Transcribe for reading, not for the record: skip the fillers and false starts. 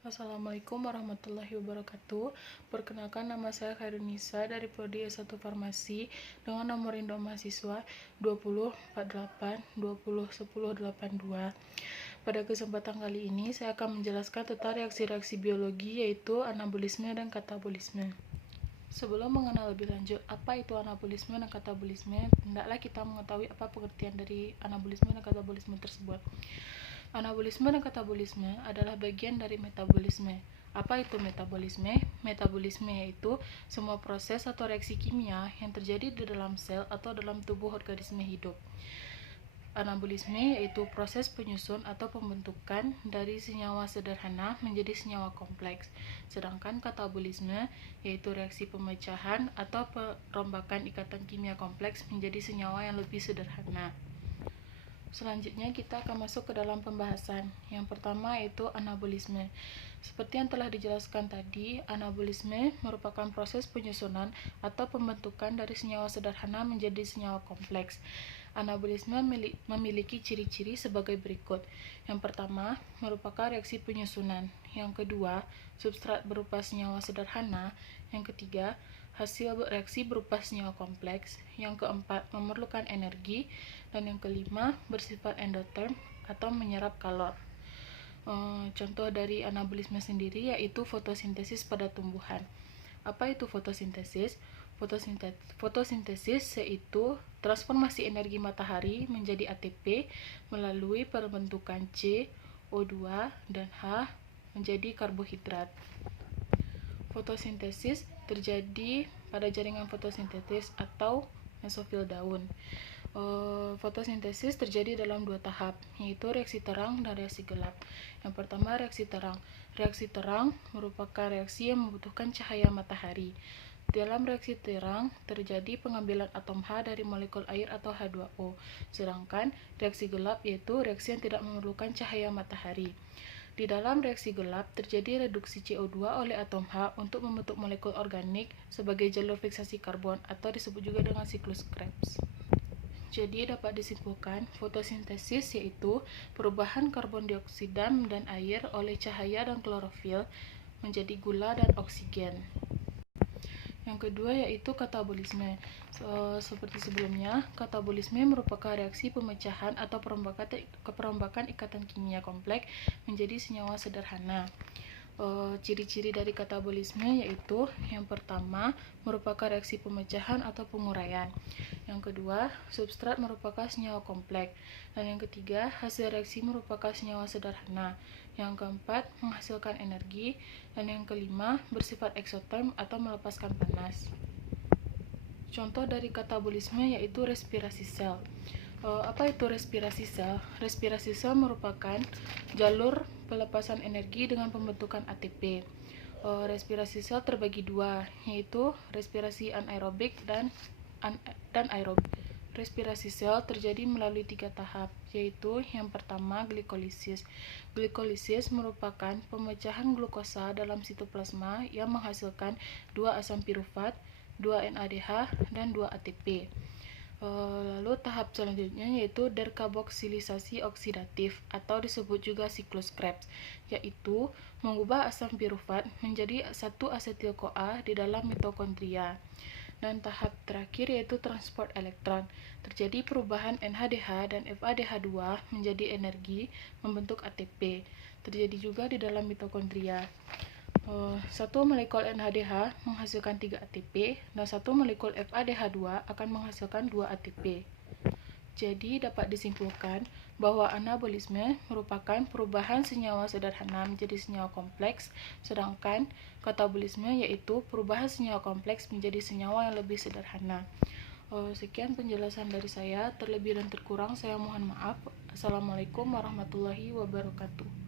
Assalamualaikum warahmatullahi wabarakatuh. Perkenalkan, nama saya Khairunisa dari Prodi S1 Farmasi dengan nomor induk mahasiswa 2048201082. Pada kesempatan kali ini saya akan menjelaskan tentang reaksi-reaksi biologi, yaitu anabolisme dan katabolisme. Sebelum mengenal lebih lanjut apa itu anabolisme dan katabolisme, hendaklah kita mengetahui apa pengertian dari anabolisme dan katabolisme tersebut. Anabolisme dan katabolisme adalah bagian dari metabolisme. Apa itu metabolisme? Metabolisme yaitu semua proses atau reaksi kimia yang terjadi di dalam sel atau dalam tubuh organisme hidup. Anabolisme yaitu proses penyusun atau pembentukan dari senyawa sederhana menjadi senyawa kompleks. Sedangkan katabolisme yaitu reaksi pemecahan atau perombakan ikatan kimia kompleks menjadi senyawa yang lebih sederhana. Selanjutnya kita akan masuk ke dalam pembahasan. Yang pertama yaitu anabolisme. Seperti yang telah dijelaskan tadi, anabolisme merupakan proses penyusunan atau pembentukan dari senyawa sederhana menjadi senyawa kompleks. Anabolisme memiliki ciri-ciri sebagai berikut. Yang pertama, merupakan reaksi penyusunan. Yang kedua, substrat berupa senyawa sederhana. Yang ketiga, hasil reaksi berupa senyawa kompleks. Yang keempat, memerlukan energi. Dan yang kelima, bersifat endoterm atau menyerap kalor. Contoh dari anabolisme sendiri yaitu fotosintesis pada tumbuhan. Apa itu fotosintesis? Fotosintesis yaitu transformasi energi matahari menjadi ATP melalui perbentukan C, O2, dan H menjadi karbohidrat. Fotosintesis terjadi pada jaringan fotosintesis atau mesofil daun. Fotosintesis terjadi dalam dua tahap, yaitu reaksi terang dan reaksi gelap. Yang pertama, reaksi terang. Reaksi terang merupakan reaksi yang membutuhkan cahaya matahari. Dalam reaksi terang terjadi pengambilan atom H dari molekul air atau H2O. Sedangkan reaksi gelap yaitu reaksi yang tidak memerlukan cahaya matahari. Di dalam reaksi gelap terjadi reduksi CO2 oleh atom H untuk membentuk molekul organik sebagai jalur fiksasi karbon atau disebut juga dengan siklus Krebs. Jadi dapat disimpulkan, fotosintesis yaitu perubahan karbon dioksida dan air oleh cahaya dan klorofil menjadi gula dan oksigen. Yang kedua yaitu katabolisme. Seperti sebelumnya, katabolisme merupakan reaksi pemecahan atau perombakan ikatan kimia kompleks menjadi senyawa sederhana. Ciri-ciri dari katabolisme yaitu yang pertama merupakan reaksi pemecahan atau penguraian. Yang kedua, substrat merupakan senyawa kompleks. Dan yang ketiga, hasil reaksi merupakan senyawa sederhana. Yang keempat, menghasilkan energi. Dan yang kelima, bersifat eksoterm atau melepaskan panas. Contoh dari katabolisme yaitu respirasi sel. Apa itu respirasi sel? Respirasi sel merupakan jalur pelepasan energi dengan pembentukan ATP. Respirasi sel terbagi dua, yaitu respirasi anaerobik dan aerobik. Respirasi sel terjadi melalui 3 tahap, yaitu yang pertama glikolisis. Glikolisis merupakan pemecahan glukosa dalam sitoplasma yang menghasilkan 2 asam pirufat, 2 NADH, dan 2 ATP. Lalu tahap selanjutnya yaitu dekarboksilisasi oksidatif atau disebut juga siklus Krebs, yaitu mengubah asam pirufat menjadi 1-asetil-CoA di dalam mitokondria. Dan tahap terakhir yaitu transport elektron. Terjadi perubahan NHDH dan FADH2 menjadi energi membentuk ATP. Terjadi juga di dalam mitokondria. Satu molekul NHDH menghasilkan 3 ATP dan satu molekul FADH2 akan menghasilkan 2 ATP. Jadi dapat disimpulkan bahwa anabolisme merupakan perubahan senyawa sederhana menjadi senyawa kompleks, sedangkan katabolisme yaitu perubahan senyawa kompleks menjadi senyawa yang lebih sederhana. Sekian penjelasan dari saya, terlebih dan terkurang saya mohon maaf. Assalamualaikum warahmatullahi wabarakatuh.